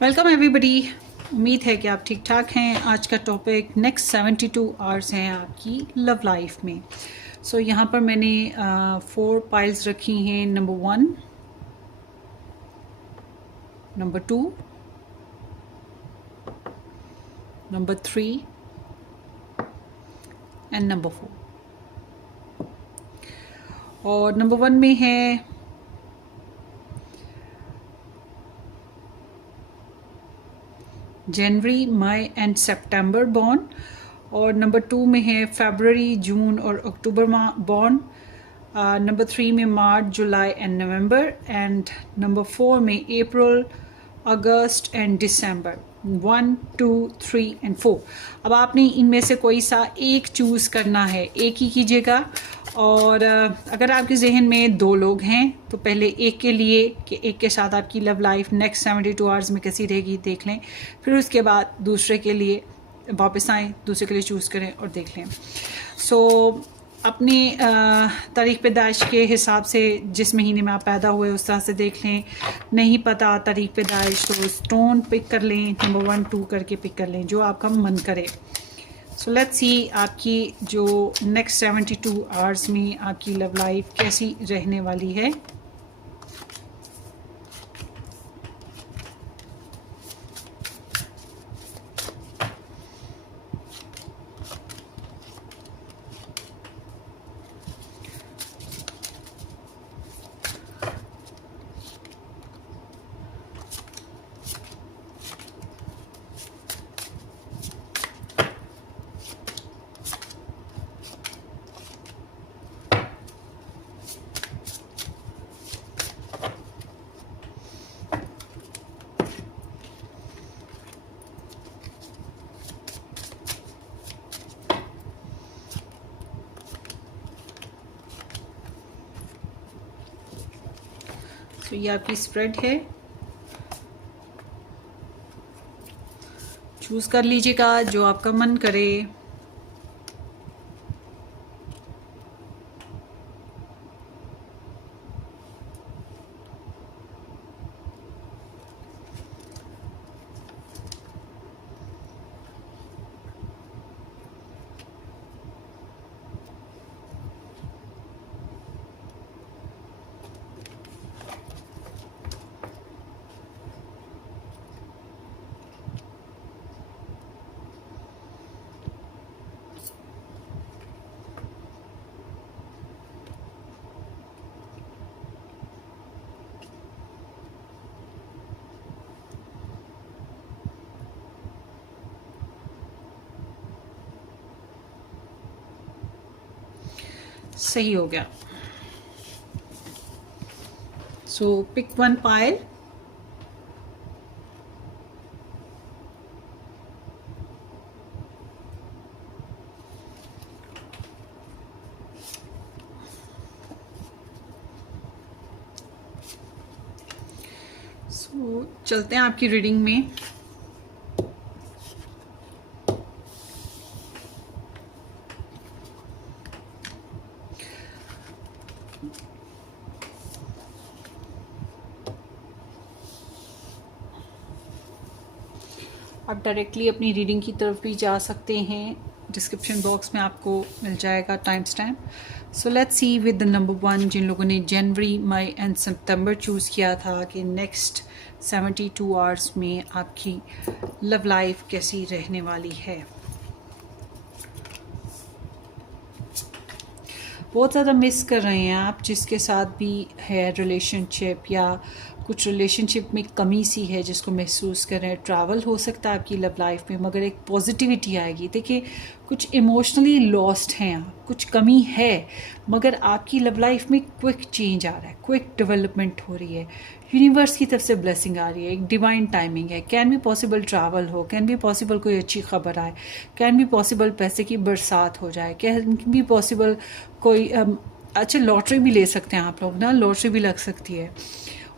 Welcome everybody. उम्मीद है कि आप ठीक ठाक हैं। आज का टॉपिक नेक्स्ट 72 आवर्स हैं आपकी लव लाइफ में। यहाँ पर मैंने 4 पाइल्स रखी हैं। Number 1, number 2, number 3 and number 4। और नंबर 1 में है जनवरी, मई एंड सितंबर बॉर्न। और नंबर 2 में है फरवरी, जून और अक्टूबर बॉर्न। नंबर 3 में मार्च, जुलाई एंड नवंबर। एंड नंबर 4 में अप्रैल, अगस्त एंड दिसंबर। 1, 2, 3 एंड 4। अब आपने इनमें से कोई सा एक चूज़ करना है, एक ही कीजिएगा। और अगर आपके जहन में 2 लोग हैं तो पहले एक के लिए कि एक के साथ आपकी लव लाइफ नेक्स्ट 72 आवर्स में कैसी रहेगी देख लें। फिर उसके बाद दूसरे के लिए वापस आएँ, दूसरे के लिए चूज़ करें और देख लें। अपनी तारीख़ पैदाइश के हिसाब से जिस महीने में आप पैदा हुए उस तरह से देख लें। नहीं पता तारीख़ पैदाइश तो स्टोन पिक कर लें, नंबर 1, 2 करके पिक कर लें, जो आपका मन करे। लेट्स सी आपकी जो नेक्स्ट 72 आवर्स में आपकी लव लाइफ कैसी रहने वाली है। ये आपकी स्प्रेड है। चूज़ कर लीजिएगा जो आपका मन करे। सही हो गया। Pick 1 pile. चलते हैं आपकी रीडिंग में। आप डायरेक्टली अपनी रीडिंग की तरफ भी जा सकते हैं, डिस्क्रिप्शन बॉक्स में आपको मिल जाएगा time stamp. Let's see with the number 1 जिन लोगों ने जनवरी, मई एंड सितंबर चूज़ किया था कि नेक्स्ट 72 आवर्स में आपकी लव लाइफ कैसी रहने वाली है। बहुत ज़्यादा मिस कर रहे हैं आप जिसके साथ भी है रिलेशनशिप, या कुछ रिलेशनशिप में कमी सी है जिसको महसूस कर रहे हैं। ट्रैवल हो सकता है आपकी लव लाइफ में, मगर एक पॉजिटिविटी आएगी। देखिए, कुछ इमोशनली लॉस्ट हैं आप, कुछ कमी है, मगर आपकी लव लाइफ में क्विक चेंज आ रहा है, क्विक डेवलपमेंट हो रही है। यूनिवर्स की तरफ से ब्लेसिंग आ रही है, एक डिवाइन टाइमिंग है। कैन बी पॉसिबल ट्रैवल हो, कैन बी पॉसिबल कोई अच्छी खबर आए, कैन बी पॉसिबल पैसे की बरसात हो जाए, कैन बी पॉसिबल कोई अच्छा लॉटरी भी ले सकते हैं आप लोग ना, लॉटरी भी लग सकती है।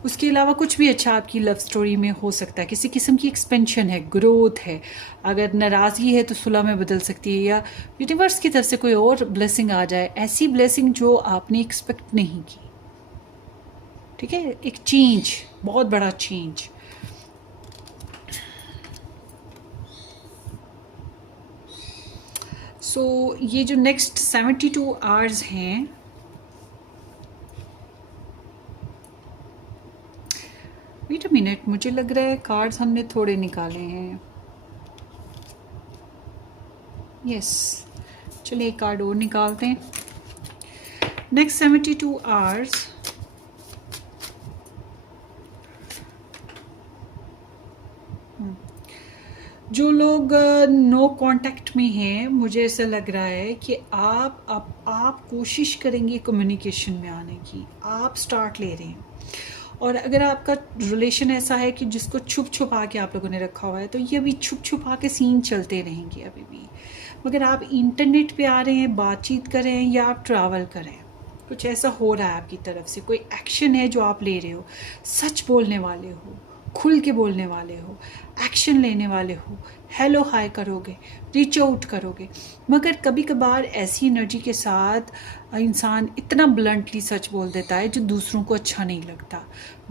उसके अलावा कुछ भी अच्छा आपकी लव स्टोरी में हो सकता है। किसी किस्म की एक्सपेंशन है, ग्रोथ है। अगर नाराज़गी है तो सुलह में बदल सकती है, या यूनिवर्स की तरफ से कोई और ब्लेसिंग आ जाए, ऐसी ब्लेसिंग जो आपने एक्सपेक्ट नहीं की। ठीक है, एक चेंज, बहुत बड़ा चेंज। सो ये जो नेक्स्ट 72 आवर्स हैं, वेट अ मिनट, मुझे लग रहा है कार्ड्स हमने थोड़े निकाले हैं। यस, चलिए एक कार्ड और निकालते हैं। नेक्स्ट 72 आवर्स, जो लोग नो कांटेक्ट में हैं, मुझे ऐसा लग रहा है कि आप कोशिश करेंगे कम्युनिकेशन में आने की, आप स्टार्ट ले रहे हैं। और अगर आपका रिलेशन ऐसा है कि जिसको छुप छुपा के आप लोगों ने रखा हुआ है, तो ये अभी छुप छुपा के सीन चलते रहेंगे अभी भी। मगर आप इंटरनेट पे आ रहे हैं, बातचीत कर रहे हैं या आप ट्रैवल कर रहे हैं, कुछ ऐसा हो रहा है आपकी तरफ से, कोई एक्शन है जो आप ले रहे हो, सच बोलने वाले हो, खुल के बोलने वाले हो, एक्शन लेने वाले हो, हेलो हाय करोगे, रीच आउट करोगे। मगर कभी कभार ऐसी एनर्जी के साथ इंसान इतना ब्लंटली सच बोल देता है जो दूसरों को अच्छा नहीं लगता,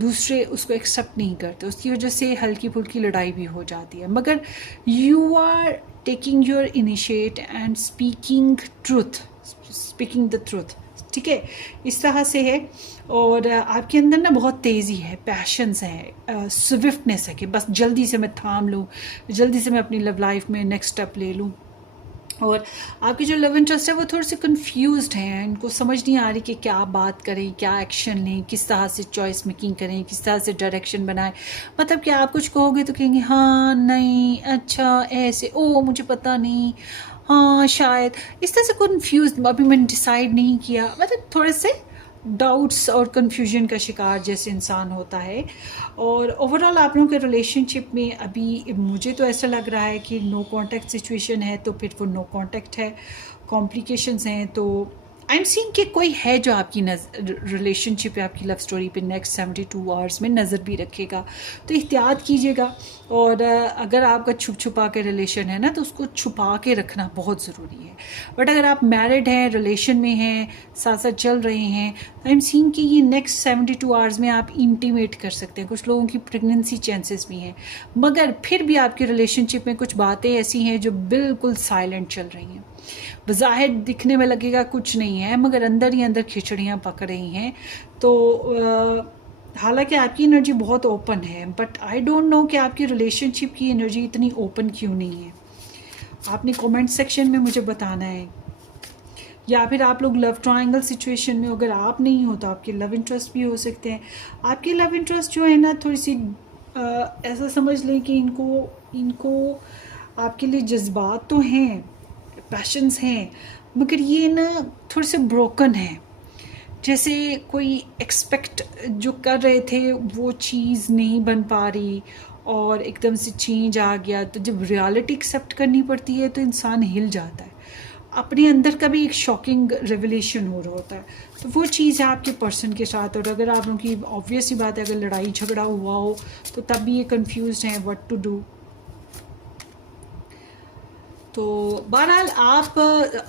दूसरे उसको एक्सेप्ट नहीं करते, उसकी वजह से हल्की फुल्की लड़ाई भी हो जाती है। मगर you are taking your initiate and speaking the truth, ठीक है, इस तरह से है। और आपके अंदर ना बहुत तेज़ी है, पैशंस है, स्विफ्टनेस है कि बस जल्दी से मैं थाम लूँ, जल्दी से मैं अपनी लव लाइफ में नेक्स्ट स्टेप ले लूँ। और आपके जो लव इंटरेस्ट है वो थोड़े से कंफ्यूज्ड हैं, इनको समझ नहीं आ रही कि क्या बात करें, क्या एक्शन लें, किस तरह से चॉइस मेकिंग करें, किस तरह से डायरेक्शन बनाएं। मतलब कि आप कुछ कहोगे तो कहेंगे हाँ, नहीं, अच्छा, ऐसे, ओ मुझे पता नहीं, हाँ शायद, इस तरह से कंफ्यूज, अभी मैंने डिसाइड नहीं किया, मतलब थोड़े से डाउट्स और कन्फ्यूजन का शिकार जैसे इंसान होता है। और ओवरऑल आप लोगों के रिलेशनशिप में अभी मुझे तो ऐसा लग रहा है कि नो कांटेक्ट सिचुएशन है, तो फिर वो नो कांटेक्ट है। कॉम्प्लिकेशंस हैं तो आई एम सीइंग कि कोई है जो आपकी रिलेशनशिप या आपकी लव स्टोरी पे नेक्स्ट 72 आवर्स में नज़र भी रखेगा, तो एहतियात कीजिएगा। और अगर आपका छुप छुपा के रिलेशन है ना, तो उसको छुपा के रखना बहुत ज़रूरी है। बट अगर आप मैरिड हैं, रिलेशन में हैं, साथ साथ चल रहे हैं, तो आई एम सीइंग कि ये नेक्स्ट 72 आवर्स में आप इंटीमेट कर सकते हैं। कुछ लोगों की प्रेगनेंसी चांसेस भी हैं, मगर फिर भी आपके रिलेशनशिप में कुछ बातें ऐसी हैं जो बिल्कुल साइलेंट चल रही हैं। बज़ाहिर दिखने में लगेगा कुछ नहीं है, मगर अंदर ही अंदर खिचड़ियाँ पक रही हैं। तो हालांकि आपकी एनर्जी बहुत ओपन है, बट आई डोंट नो कि आपकी रिलेशनशिप की एनर्जी इतनी ओपन क्यों नहीं है। आपने कमेंट सेक्शन में मुझे बताना है। या फिर आप लोग लव ट्रायंगल सिचुएशन में, अगर आप नहीं हो तो आपके लव इंटरेस्ट भी हो सकते हैं। आपके लव इंटरेस्ट जो है ना, थोड़ी सी ऐसा समझ लें कि इनको आपके लिए जज्बात तो हैं, पैशंस हैं, मगर ये ना थोड़े से ब्रोकन है। जैसे कोई एक्सपेक्ट जो कर रहे थे वो चीज़ नहीं बन पा रही और एकदम से चेंज आ गया, तो जब रियलिटी एक्सेप्ट करनी पड़ती है तो इंसान हिल जाता है। अपने अंदर का भी एक शॉकिंग रेवलेशन हो रहा होता है, तो वो चीज़ है आपके पर्सन के साथ। और अगर आप लोगों की ऑब्वियस ही बात है, अगर लड़ाई झगड़ा हुआ हो तो तब भी ये कंफ्यूज हैं व्हाट टू डू। तो बहरहाल आप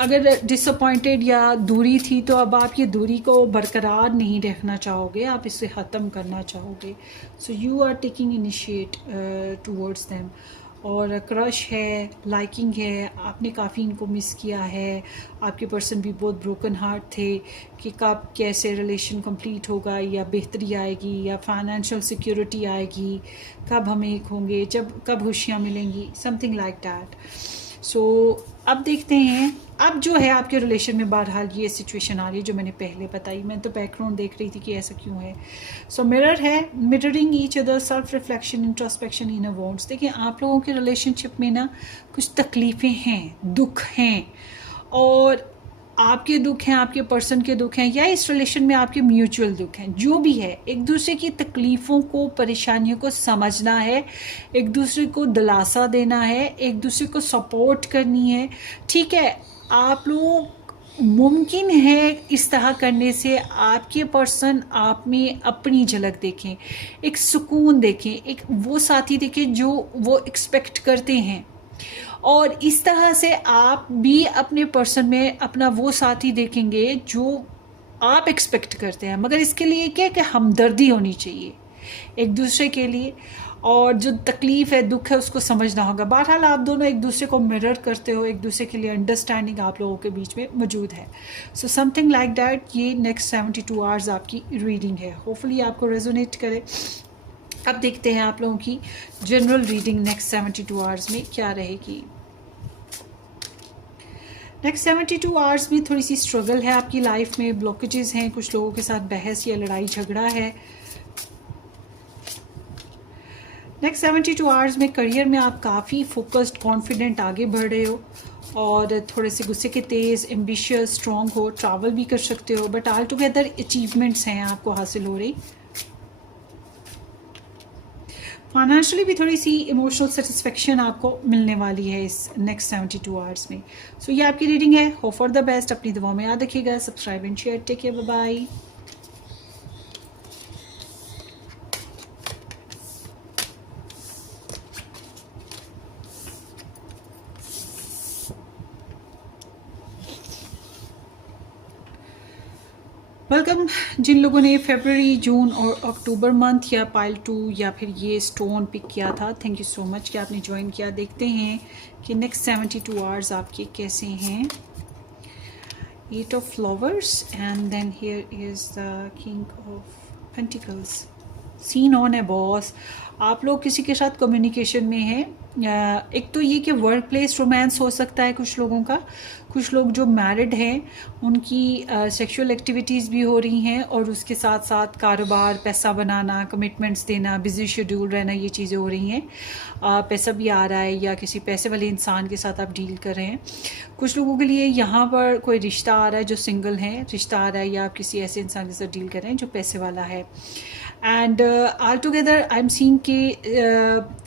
अगर डिसअपॉइंटेड या दूरी थी, तो अब आप ये दूरी को बरकरार नहीं रखना चाहोगे, आप इसे ख़त्म करना चाहोगे। So you are taking initiate towards them. और क्रश है, लाइकिंग है, आपने काफ़ी इनको मिस किया है। आपके पर्सन भी बहुत ब्रोकन हार्ट थे कि कब कैसे रिलेशन कंप्लीट होगा, या बेहतरी आएगी, या फाइनेंशियल सिक्योरिटी आएगी, कब हम एक होंगे, कब खुशियाँ मिलेंगी, समथिंग लाइक दैट। सो अब देखते हैं, अब जो है आपके रिलेशन में बहरहाल ये सिचुएशन आ रही है जो मैंने पहले बताई। मैं तो बैकग्राउंड देख रही थी कि ऐसा क्यों है। सो मिरर है, mirroring each other, self reflection, introspection, inner wants. देखिए आप लोगों के रिलेशनशिप में ना कुछ तकलीफ़ें हैं, दुख हैं, और आपके दुख हैं, आपके पर्सन के दुख हैं, या इस रिलेशन में आपके म्यूचुअल दुख हैं, जो भी है, एक दूसरे की तकलीफ़ों को, परेशानियों को समझना है, एक दूसरे को दिलासा देना है, एक दूसरे को सपोर्ट करनी है। ठीक है, आप लोग मुमकिन है इस तरह करने से आपके पर्सन आप में अपनी झलक देखें, एक सुकून देखें, एक वो साथी देखें जो वो एक्सपेक्ट करते हैं, और इस तरह से आप भी अपने पर्सन में अपना वो साथी देखेंगे जो आप एक्सपेक्ट करते हैं। मगर इसके लिए क्या है कि हमदर्दी होनी चाहिए एक दूसरे के लिए। और जो तकलीफ़ है, दुख है, उसको समझना होगा। बहरहाल आप दोनों एक दूसरे को मिरर करते हो, एक दूसरे के लिए अंडरस्टैंडिंग आप लोगों के बीच में मौजूद है। सो समथिंग लाइक दैट ये नेक्स्ट 72 आवर्स आपकी रीडिंग है। होपफुली आपको रेजोनेट करे। अब देखते हैं आप लोगों की जनरल रीडिंग नेक्स्ट 72 आवर्स में क्या रहेगी। नेक्स्ट 72 आवर्स में थोड़ी सी स्ट्रगल है आपकी लाइफ में, ब्लॉकेजेस हैं, कुछ लोगों के साथ बहस या लड़ाई झगड़ा है। नेक्स्ट 72 आवर्स में करियर में आप काफ़ी फोकस्ड, कॉन्फिडेंट आगे बढ़ रहे हो और थोड़े से गुस्से के तेज़, एम्बिशियस, स्ट्रॉन्ग हो, ट्रैवल भी कर सकते हो, बट ऑल टुगेदर अचीवमेंट्स हैं आपको हासिल हो रही। फाइनेंशियली भी थोड़ी सी इमोशनल सेटिस्फेक्शन आपको मिलने वाली है इस नेक्स्ट 72 आवर्स में। सो ये आपकी रीडिंग है। Hope for the best. अपनी दुआओं में याद रखिएगा। Subscribe and share. Take care, bye bye. Welcome जिन लोगों ने फरवरी, जून और अक्टूबर मंथ या पाइल 2 या फिर ये स्टोन पिक किया था, थैंक यू सो मच कि आपने ज्वाइन किया। देखते हैं कि नेक्स्ट 72 आवर्स आपके कैसे हैं। 8 of flowers and then here is the king of pentacles. Scene on है बॉस। आप लोग किसी के साथ कम्युनिकेशन में हैं। एक तो ये कि वर्क प्लेस रोमांस हो सकता है कुछ लोगों का। कुछ लोग जो मैरिड हैं उनकी सेक्सुअल एक्टिविटीज़ भी हो रही हैं और उसके साथ साथ कारोबार, पैसा बनाना, कमिटमेंट्स देना, बिजी शेड्यूल रहना, ये चीज़ें हो रही हैं। पैसा भी आ रहा है या किसी पैसे वाले इंसान के साथ आप डील कर रहे हैं। कुछ लोगों के लिए यहाँ पर कोई रिश्ता आ रहा है, जो सिंगल हैं, रिश्ता आ रहा है या आप किसी ऐसे इंसान के साथ डील कर रहे हैं जो पैसे वाला है। And all together I am seeing कि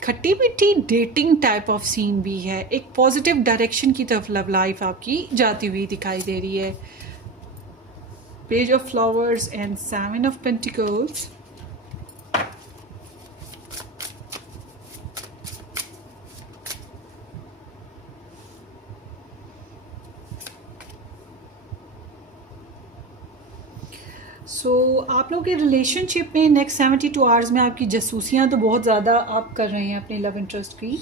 खट्टी मीठी डेटिंग टाइप ऑफ सीन भी है। एक पॉजिटिव डायरेक्शन की तरफ लव लाइफ आपकी जाती हुई दिखाई दे रही है। Page of flowers and 7 of pentacles. So आप लोग के रिलेशनशिप में नेक्स्ट 72 आवर्स में आपकी जासूसियाँ तो बहुत ज़्यादा आप कर रहे हैं अपने लव इंटरेस्ट की,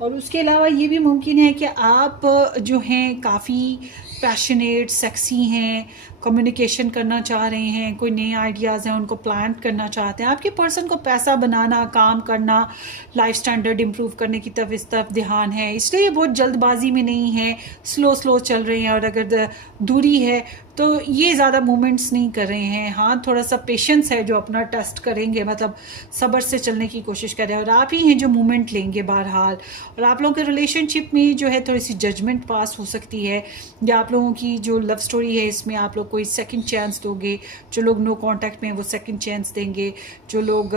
और उसके अलावा ये भी मुमकिन है कि आप जो हैं काफ़ी पैशनेट, सेक्सी हैं, कम्युनिकेशन करना चाह रहे हैं, कोई नए आइडियाज़ हैं उनको प्लान करना चाहते हैं। आपके पर्सन को पैसा बनाना, काम करना, लाइफ स्टैंडर्ड इम्प्रूव करने की तरफ इस तरफ ध्यान है, इसलिए ये बहुत जल्दबाजी में नहीं है, स्लो स्लो चल रहे हैं। और अगर दूरी है तो ये ज़्यादा मूवमेंट्स नहीं कर रहे हैं। हाँ, थोड़ा सा पेशेंस है जो अपना टेस्ट करेंगे, मतलब सब्र से चलने की कोशिश करें, और आप ही हैं जो मूवमेंट लेंगे बहरहाल। और आप लोगों के रिलेशनशिप में जो है थोड़ी सी जजमेंट पास हो सकती है, या आप लोगों की जो लव स्टोरी है इसमें आप लोग कोई सेकंड चांस दोगे। जो लोग नो कांटेक्ट में हैं वो सेकंड चांस देंगे। जो लोग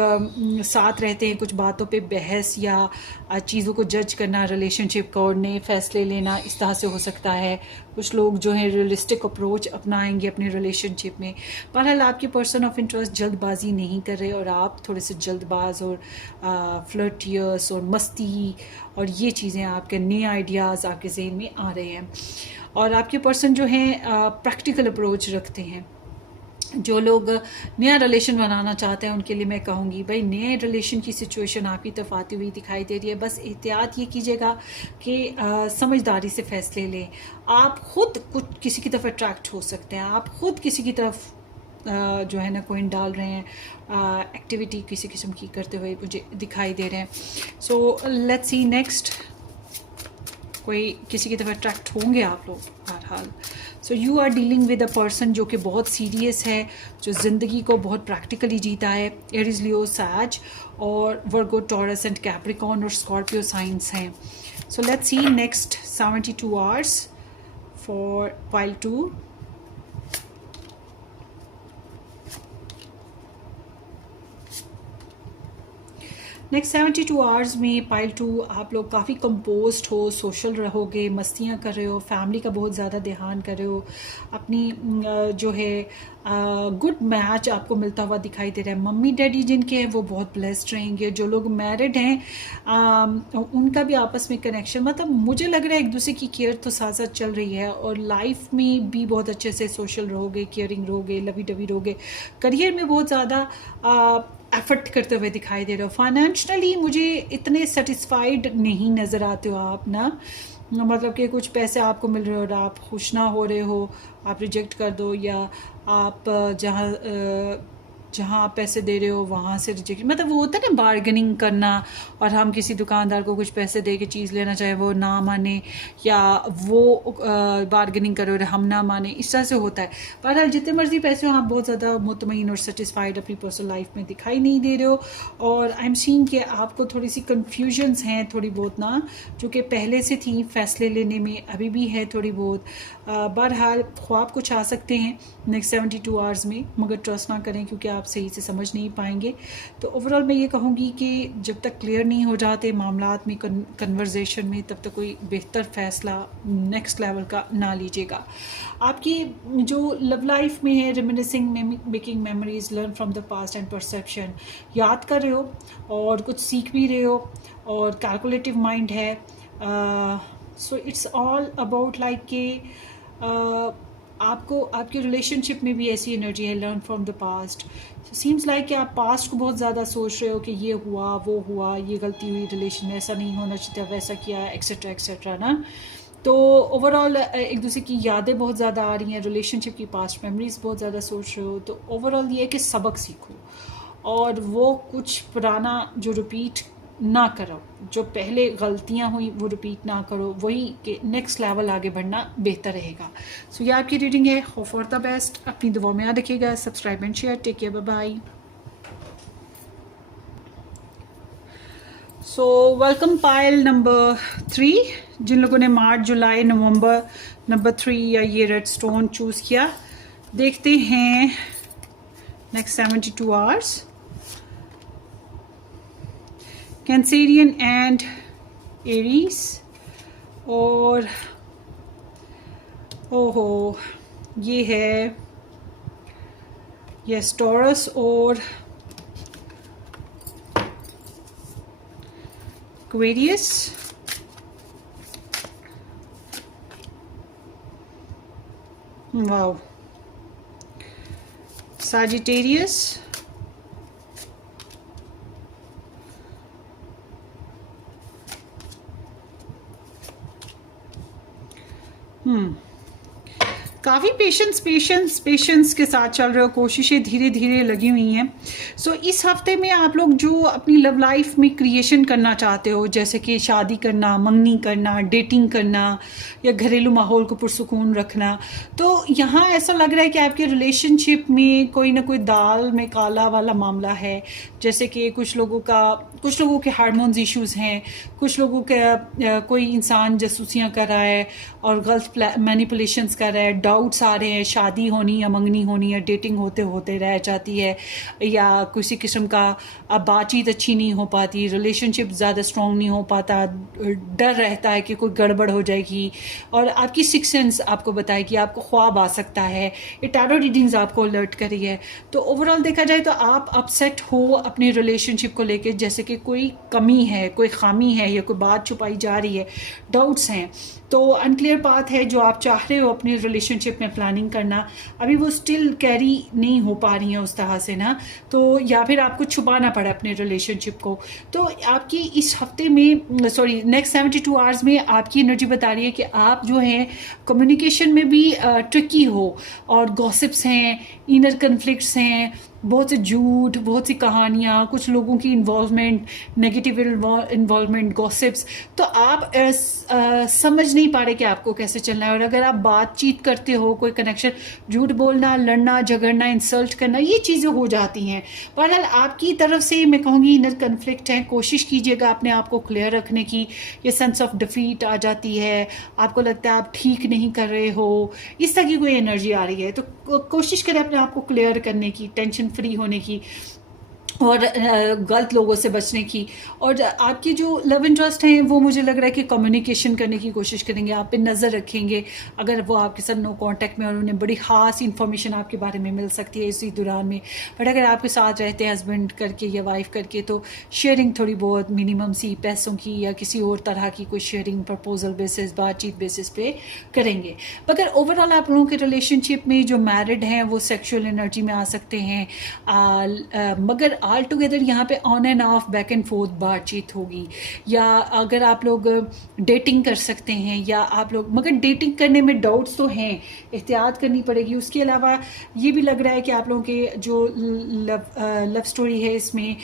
साथ रहते हैं कुछ बातों पे बहस या चीज़ों को जज करना, रिलेशनशिप को और नए फैसले लेना, इस तरह से हो सकता है। कुछ लोग जो है रियलिस्टिक अप्रोच अपनाएंगे अपने रिलेशनशिप में। बहरहाल आपके पर्सन ऑफ इंटरेस्ट जल्दबाजी नहीं कर रहे और आप थोड़े से जल्दबाज और फ्लर्टियस और मस्ती और ये चीज़ें, आपके नए आइडियाज़ आपके जहन में आ रहे हैं। और आपके पर्सन जो हैं प्रैक्टिकल अप्रोच रखते हैं। जो लोग नया रिलेशन बनाना चाहते हैं उनके लिए मैं कहूँगी भाई, नए रिलेशन की सिचुएशन आपकी तरफ आती हुई दिखाई दे रही है। बस एहतियात ये कीजिएगा कि समझदारी से फैसले लें। आप खुद कुछ किसी की तरफ अट्रैक्ट हो सकते हैं, आप खुद किसी की तरफ जो है ना कोइन डाल रहे हैं, एक्टिविटी किसी किस्म की करते हुए मुझे दिखाई दे रहे हैं। सो लेट्स सी नेक्स्ट, कोई किसी की तरफ अट्रैक्ट होंगे आप लोग बहरहाल। So you are dealing with a person जो कि बहुत सीरियस है, जो ज़िंदगी को बहुत प्रैक्टिकली जीता है। एरीज, लियो, सैज और वर्गो, टॉरस एंड कैप्रिकॉर्न और स्कॉर्पियो साइंस हैं। So let's see next 72 hours for pile 2। Next 72 hours में पाइल 2 आप लोग काफ़ी कंपोस्ट हो, सोशल रहोगे, मस्तियाँ कर रहे हो, फैमिली का बहुत ज़्यादा ध्यान कर रहे हो, अपनी जो है गुड मैच आपको मिलता हुआ दिखाई दे रहा है। मम्मी डैडी जिनके हैं वो बहुत ब्लेस्ड रहेंगे। जो लोग मैरिड हैं उनका भी आपस में कनेक्शन, मतलब मुझे लग रहा है एक दूसरे की केयर तो साथ साथ चल रही है, और लाइफ में भी बहुत अच्छे से सोशल रहोगे, केयरिंग रहोगे, लवी डवी रहोगे। करियर में बहुत ज़्यादा एफर्ट करते हुए दिखाई दे रहे हो। फाइनेंशियली मुझे इतने सेटिस्फाइड नहीं नज़र आते हो आप ना, मतलब कि कुछ पैसे आपको मिल रहे हो और आप खुश ना हो रहे हो, आप रिजेक्ट कर दो, या आप जहाँ आप पैसे दे रहे हो वहाँ से रिजेक्ट, मतलब वो होता है ना बार्गेनिंग करना, और हम किसी दुकानदार को कुछ पैसे दे के चीज़ लेना चाहे वो ना माने, या वो बार्गेनिंग करे और हम ना माने, इस तरह से होता है। बहरहाल जितने मर्जी पैसे हो आप बहुत ज़्यादा मुतमईन और सेटिस्फाइड अपनी पर्सनल लाइफ में दिखाई नहीं दे रहे हो, और आई एम सीइंग कि आपको थोड़ी सी कन्फ्यूजन्स हैं थोड़ी बहुत ना, जो कि पहले से थी फ़ैसले लेने में, अभी भी है थोड़ी बहुत। बहरहाल ख्वाब कुछ आ सकते हैं नेक्स्ट 72 आवर्स में, मगर ट्रस्ट ना करें क्योंकि आप सही से समझ नहीं पाएंगे। तो ओवरऑल मैं ये कहूँगी कि जब तक क्लियर नहीं हो जाते मामलात में, कन्वर्जेशन में, तब तक कोई बेहतर फ़ैसला नेक्स्ट लेवल का ना लीजिएगा। आपकी जो लव लाइफ में है, रिमिनिसिंग, making memories, learn from the past and perception, याद कर रहे हो और कुछ सीख भी रहे हो, और कैलकुलेटिव माइंड है। So it's all about like के आपको आपके रिलेशनशिप में भी ऐसी एनर्जी है, learn from the past. Seems like कि आप पास्ट को बहुत ज़्यादा सोच रहे हो कि ये हुआ, वो हुआ, ये गलती हुई रिलेशन में, ऐसा नहीं होना चाहिए, वैसा किया, एक्सेट्रा एक्सेट्रा ना। तो ओवरऑल एक दूसरे की यादें बहुत ज़्यादा आ रही हैं, रिलेशनशिप की पास्ट मेमोरीज बहुत ज़्यादा सोच रहे हो। तो ओवरऑल ये है कि सबक सीखो, और वो कुछ पुराना जो रिपीट ना करो, जो पहले गलतियां हुई वो रिपीट ना करो, वही कि नेक्स्ट लेवल आगे बढ़ना बेहतर रहेगा। सो ये आपकी रीडिंग है, होप फॉर द बेस्ट, अपनी दुआ में याद रखिएगा, subscribe and share, take care, bye bye. So welcome pile number 3, जिन लोगों ने मार्च, जुलाई, नवंबर नंबर 3 या ये रेड स्टोन चूज़ किया, देखते हैं next 72 hours. Cancerian and Aries, और ओहो ये है यस टॉरस और एक्वेरियस। वाओ, सजिटेरियस, काफ़ी पेशेंस के साथ चल रहे हो, कोशिशें धीरे धीरे लगी हुई हैं। सो इस हफ्ते में आप लोग जो अपनी लव लाइफ में क्रिएशन करना चाहते हो, जैसे कि शादी करना, मंगनी करना, डेटिंग करना, या घरेलू माहौल को पुरसुकून रखना, तो यहाँ ऐसा लग रहा है कि आपके रिलेशनशिप में कोई ना कोई दाल में काला वाला मामला है। जैसे कि कुछ लोगों के हार्मोन्स इश्यूज़ हैं, कुछ लोगों के कोई इंसान जासूसियाँ कर रहा है और गलत मैनिपुलेशंस कर रहा है, डाउट्स आ रहे हैं, शादी होनी या मंगनी होनी या डेटिंग होते होते रह जाती है, या किसी किस्म का अब बातचीत अच्छी नहीं हो पाती, रिलेशनशिप ज़्यादा स्ट्रॉन्ग नहीं हो पाता, डर रहता है कि कोई गड़बड़ हो जाएगी, और आपकी सिक्स सेंस आपको बताए कि आपको ख्वाब आ सकता है, ये टैरो रीडिंग्स आपको अलर्ट करी है। तो ओवरऑल देखा जाए तो आप अपसेट हो अपनी रिलेशनशिप को लेकर, जैसे कि कोई कमी है, कोई खामी है, या कोई बात छुपाई जा रही है, डाउट्स हैं। तो अनक्लियर बात है जो आप चाह रहे हो अपनी रिलेशनशिप में प्लानिंग करना, अभी वो स्टिल कैरी नहीं हो पा रही है उस तरह से ना, तो या फिर आपको छुपाना पड़ा अपने रिलेशनशिप को। तो आपकी इस हफ्ते में, सॉरी नेक्स्ट 72 आवर्स में आपकी एनर्जी बता रही है कि आप जो है कम्युनिकेशन में भी ट्रिकी हो, और गॉसिप्स हैं, इनर कन्फ्लिक्ट्स हैं, बहुत से झूठ, बहुत सी कहानियाँ, कुछ लोगों की इन्वॉल्वमेंट, नेगेटिव इन्वॉल्वमेंट, गॉसिप्स। तो आप समझ नहीं पा रहे कि आपको कैसे चलना है। और अगर आप बातचीत करते हो, कोई कनेक्शन, झूठ बोलना, लड़ना झगड़ना, इंसल्ट करना, ये चीज़ें हो जाती हैं। बहरहाल आपकी तरफ से मैं कहूँगी इनर कन्फ्लिक्ट है, कोशिश कीजिएगा अपने आप को क्लियर रखने की। ये सेंस ऑफ डिफीट आ जाती है, आपको लगता है आप ठीक नहीं कर रहे हो, इस तरह की कोई एनर्जी आ रही है। तो कोशिश करें अपने आप को क्लियर करने की, टेंशन फ्री होने की, और गलत लोगों से बचने की। और आपकी जो लव इंटरेस्ट हैं वो मुझे लग रहा है कि कम्युनिकेशन करने की कोशिश करेंगे, आप पे नज़र रखेंगे। अगर वो आपके साथ नो कांटेक्ट में और उन्हें बड़ी ख़ास इन्फॉर्मेशन आपके बारे में मिल सकती है इसी दौरान में। बट अगर आपके साथ रहते हैं हस्बैंड करके या वाइफ करके, तो शेयरिंग थोड़ी बहुत मिनिमम सी पैसों की या किसी और तरह की कोई शेयरिंग प्रपोजल बेसिस, बातचीत बेसिस पे करेंगे। मगर ओवरऑल आप लोगों के रिलेशनशिप में जो मैरिड हैं वो सेक्शुअल एनर्जी में आ सकते हैं, मगर ऑल टुगेदर यहाँ पे on end of back and fourth बातचीत होगी, या अगर आप लोग डेटिंग कर सकते हैं, या आप लोग, मगर डेटिंग करने में डाउट्स तो हैं, एहतियात करनी पड़ेगी। उसके अलावा ये भी लग रहा है कि आप लोगों के जो लव स्टोरी है इसमें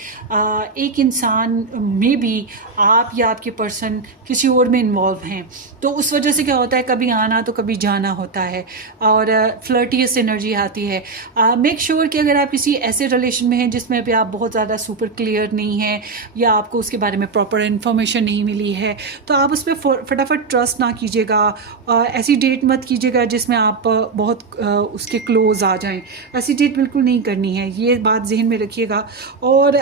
एक इंसान में भी आप या आपके पर्सन किसी और में इन्वॉल्व हैं, तो उस वजह से क्या होता है, कभी आना तो कभी जाना होता है और फ्लर्टियस एनर्जी आती है। मेक श्योर कि अगर आप किसी ऐसे रिलेशन में हैं जिसमें अभी आप बहुत ज़्यादा सुपर क्लियर नहीं हैं, या आपको उसके बारे में प्रॉपर इन्फॉर्मेशन नहीं मिली है, तो आप उस पर फटाफट ट्रस्ट ना कीजिएगा। ऐसी डेट मत कीजिएगा जिसमें आप बहुत उसके क्लोज आ जाएं, ऐसी डेट बिल्कुल नहीं करनी है, ये बात जहन में रखिएगा। और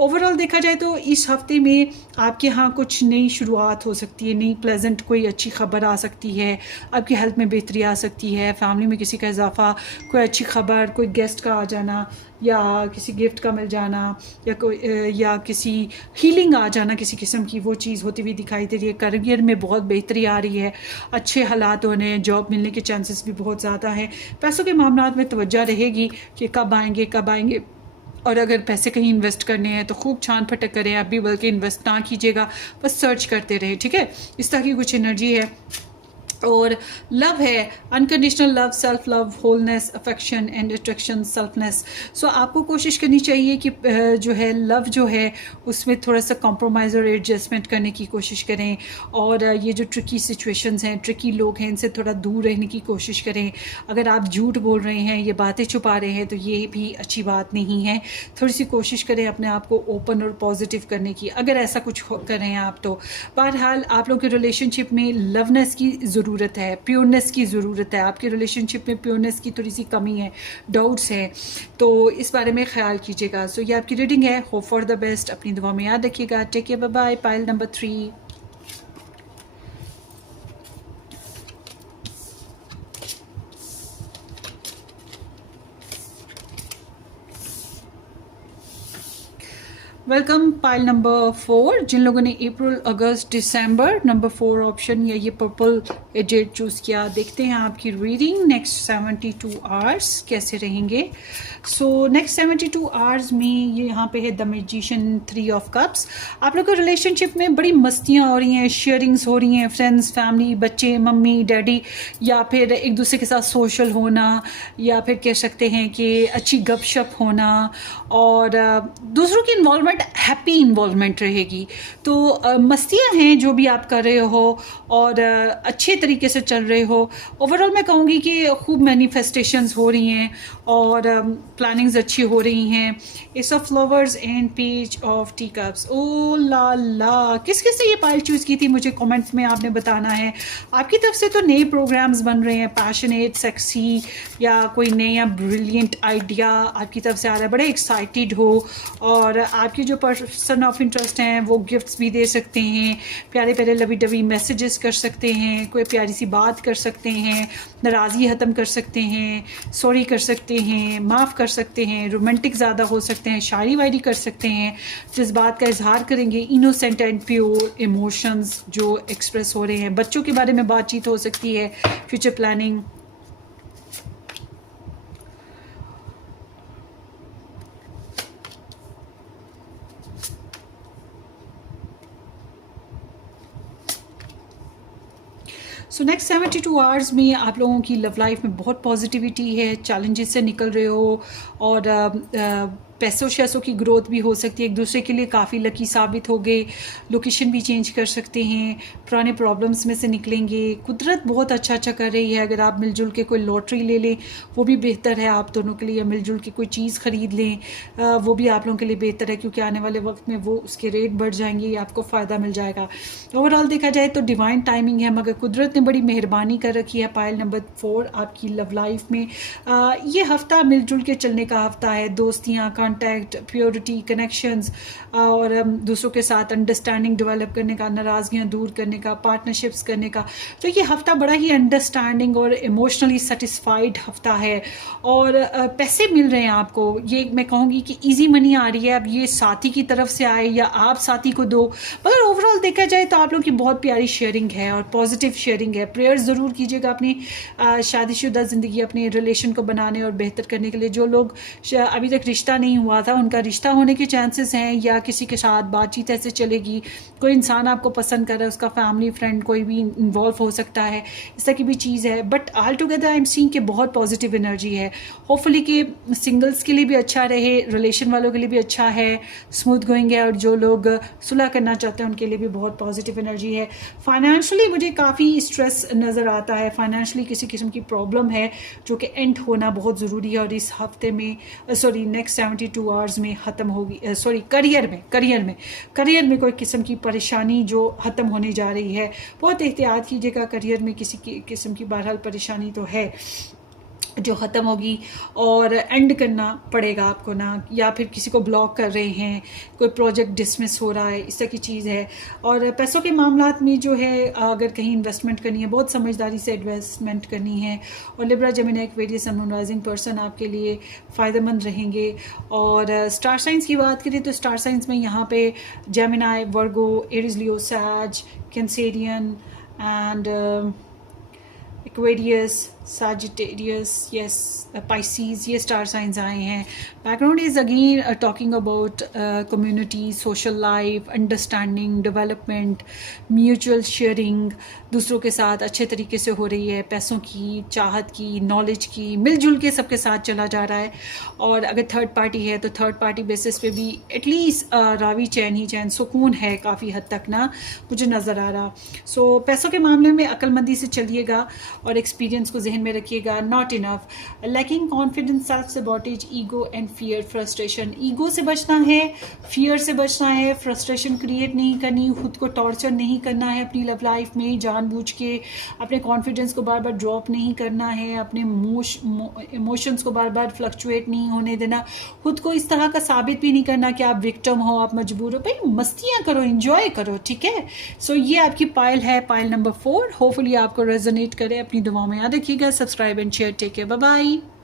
ओवरऑल देखा जाए तो इस हफ्ते में आपके यहाँ कुछ नई शुरुआत हो सकती है, नई प्लेजेंट कोई अच्छी खबर आ सकती है, आपकी हेल्थ में बेहतरी आ सकती है, फैमिली में किसी का इजाफा, कोई अच्छी खबर, कोई गेस्ट का आ जाना, या किसी गिफ्ट का मिल जाना, या किसी हीलिंग आ जाना किसी किस्म की, वो चीज़ होती हुई दिखाई दे रही है। करियर में बहुत बेहतरी आ रही है, अच्छे हालात होने हैं, जॉब मिलने के चांसेस भी बहुत ज़्यादा हैं। पैसों के मामलों में तवज्जो रहेगी कि कब आएंगे, और अगर पैसे कहीं इन्वेस्ट करने हैं तो खूब छान फटक करें, आप भी बल्कि इन्वेस्ट ना कीजिएगा, बस सर्च करते रहें, ठीक है। इस तरह की कुछ एनर्जी है। और लव है unconditional love, self love, wholeness, affection and attraction, selfness. So आपको कोशिश करनी चाहिए कि जो है लव जो है उसमें थोड़ा सा कॉम्प्रोमाइज़ और एडजस्टमेंट करने की कोशिश करें, और ये जो ट्रिकी सिचुएशंस हैं, ट्रिकी लोग हैं, इनसे थोड़ा दूर रहने की कोशिश करें। अगर आप झूठ बोल रहे हैं, ये बातें छुपा रहे हैं, तो ये भी अच्छी बात नहीं है। थोड़ी सी कोशिश करें अपने आप को ओपन और पॉजिटिव करने की, अगर ऐसा कुछ कर रहे हैं आप तो। बहरहाल आप लोग के रिलेशनशिप में लवनेस की ज़रूरत है, प्योरनेस की ज़रूरत है। आपके रिलेशनशिप में प्योरनेस की थोड़ी सी कमी है, डाउट्स हैं, तो इस बारे में ख्याल कीजिएगा। सो ये आपकी रीडिंग है, होप फॉर द बेस्ट, अपनी दुआ में याद रखिएगा। Take care, bye bye. Pile number 3। Welcome pile number 4। जिन लोगों ने अप्रैल, अगस्त, दिसंबर नंबर 4 ऑप्शन या ये पर्पल डेट चूज़ किया, देखते हैं आपकी रीडिंग नेक्स्ट 72 आवर्स कैसे रहेंगे। सो नेक्स्ट 72 आवर्स में ये यहाँ पे है द मैजिशियन, 3 ऑफ कप्स। आप लोग के रिलेशनशिप में बड़ी मस्तियाँ हो रही हैं, शेयरिंग्स हो रही हैं, फ्रेंड्स, फैमिली, बच्चे, मम्मी, डैडी, या फिर एक दूसरे के साथ सोशल होना, या फिर कह सकते हैं कि अच्छी गपशप होना, और दूसरों की इन्वॉल्वमेंट, हैप्पी इन्वॉल्वमेंट रहेगी। तो मस्तियाँ हैं जो भी आप कर रहे हो, और अच्छे तरीके से चल रहे हो। ओवरऑल मैं कहूँगी कि खूब मैनिफेस्टेशंस हो रही हैं, और प्लानिंग्स अच्छी हो रही हैं। Ace of flowers and page of tea cups. Oh la la, किस किस ने ये पाइल चूज़ की थी मुझे कमेंट्स में आपने बताना है। आपकी तरफ से तो नए प्रोग्राम्स बन रहे हैं, पैशनेट, सेक्सी, या कोई नया ब्रिलियंट आइडिया आपकी तरफ से आ रहा है, बड़े एक्साइटेड हो, और आपकी जो पर्सन ऑफ इंटरेस्ट हैं वो गिफ्ट्स भी दे सकते हैं, प्यारे प्यारे लवी डवी मैसेजेस कर सकते हैं, कोई प्यारी सी बात कर सकते हैं, नाराज़गी ख़त्म कर सकते हैं, सॉरी कर सकते हैं, माफ़ कर सकते हैं, रोमांटिक ज़्यादा हो सकते हैं, शायरी वायरी कर सकते हैं, जिस बात का इजहार करेंगे, इनोसेंट एंड प्योर इमोशंस जो एक्सप्रेस हो रहे हैं। बच्चों के बारे में बातचीत हो सकती है, future planning. So next 72 hours में आप लोगों की लव लाइफ में बहुत पॉजिटिविटी है, चैलेंजेस से निकल रहे हो, और पैसों शैसों की ग्रोथ भी हो सकती है, एक दूसरे के लिए काफ़ी लकी साबित हो गए, लोकेशन भी चेंज कर सकते हैं, पुराने प्रॉब्लम्स में से निकलेंगे। कुदरत बहुत अच्छा अच्छा कर रही है। अगर आप मिलजुल के कोई लॉटरी ले लें वो भी बेहतर है आप दोनों के लिए, या मिलजुल के कोई चीज़ ख़रीद लें वो भी आप लोगों के लिए बेहतर है, क्योंकि आने वाले वक्त में वो उसके रेट बढ़ जाएंगे, आपको फ़ायदा मिल जाएगा। ओवरऑल देखा जाए तो डिवाइन टाइमिंग है, मगर कुदरत ने बड़ी मेहरबानी कर रखी है। पाइल नंबर 4 आपकी लव लाइफ में ये हफ़्ता मिलजुल के चलने का हफ़्ता है। दोस्तियाँ, कॉन्टैक्ट, प्योरिटी, कनेक्शंस, और दूसरों के साथ अंडरस्टैंडिंग डेवलप करने का, नाराज़गियाँ दूर करने का, पार्टनरशिप्स करने का। तो ये हफ़्ता बड़ा ही अंडरस्टैंडिंग और इमोशनली सेटिस्फाइड हफ़्ता है, और पैसे मिल रहे हैं आपको। ये मैं कहूँगी कि इजी मनी आ रही है। अब ये साथी की तरफ से आए या आप साथी को दो, मगर ओवरऑल देखा जाए तो आप लोग की बहुत प्यारी शेयरिंग है और पॉजिटिव शेयरिंग है। प्रेयर ज़रूर कीजिएगा अपनी शादीशुदा ज़िंदगी, अपने रिलेशन को बनाने और बेहतर करने के लिए। जो लोग अभी तक रिश्ता नहीं हुआ था उनका रिश्ता होने के चांसेस हैं, या किसी के साथ बातचीत ऐसे चलेगी, कोई इंसान आपको पसंद कर रहा है, उसका फैमिली फ्रेंड कोई भी इन्वॉल्व हो सकता है, इस तरह की भी चीज़ है। But all together I am seeing कि बहुत पॉजिटिव एनर्जी है। होपफुली कि सिंगल्स के लिए भी अच्छा रहे, रिलेशन वालों के लिए भी अच्छा है, स्मूथ गोइंग है, और जो लोग सुलह करना चाहते हैं उनके लिए भी बहुत पॉजिटिव एनर्जी है। फाइनेंशियली मुझे काफ़ी स्ट्रेस नज़र आता है, फाइनेंशियली किसी किस्म की प्रॉब्लम है जो कि एंड होना बहुत ज़रूरी है, और इस हफ्ते में नेक्स्ट 72 आवर्स में ख़त्म होगी। करियर में कोई किस्म की परेशानी जो ख़त्म होने जा रही है। बहुत एहतियात कीजिएगा, करियर में किसी की किस्म की बहरहाल परेशानी तो है जो ख़त्म होगी, और एंड करना पड़ेगा आपको ना, या फिर किसी को ब्लॉक कर रहे हैं, कोई प्रोजेक्ट डिसमिस हो रहा है, इस तरह की चीज़ है। और पैसों के मामलात में जो है अगर कहीं इन्वेस्टमेंट करनी है बहुत समझदारी से इन्वेस्टमेंट करनी है। और लिब्रा, जेमिनी, एक्वेरियस और मून राइजिंग पर्सन आपके लिए फ़ायदेमंद रहेंगे। और स्टार साइंस की बात करें तो स्टार साइंस में यहाँ पे Gemini, Virgo, Aries, Leo, sage, Cancerian and Aquarius, Sagittarius, yes, Pisces, ये स्टार साइंस आए हैं। Background is again talking about community, social life, understanding, development, mutual sharing, दूसरों के साथ अच्छे तरीके से हो रही है, पैसों की, चाहत की, नॉलेज की, मिलजुल के सबके साथ चला जा रहा है। और अगर थर्ड पार्टी है तो थर्ड पार्टी बेसिस पे भी एटलीस्ट रावी चैन ही चैन, सुकून है काफ़ी हद तक ना, मुझे नज़र आ रहा। सो पैसों के मामले में अक्लमंदी से चलिएगा और एक्सपीरियंस को जहन में रखिएगा। Not enough, lacking confidence, self sabotage, ego and fear, frustration. Ego से बचना है, फियर से बचना है, फ्रस्ट्रेशन क्रिएट नहीं करनी, खुद को टॉर्चर नहीं करना है अपनी लव लाइफ में जानबूझ के, अपने कॉन्फिडेंस को बार बार ड्रॉप नहीं करना है, अपने इमोशंस को बार बार फ्लक्चुएट नहीं होने देना, खुद को इस तरह का साबित भी नहीं करना कि आप विक्टिम हो, आप मजबूर हो। भाई मस्तियाँ करो, इंजॉय करो, ठीक है। सो ये आपकी पाइल है, पाइल नंबर 4। होपफुली आपको रेजोनेट करे। अपनी दुआओं में याद रखिएगा। Subscribe and share. Take care, bye bye.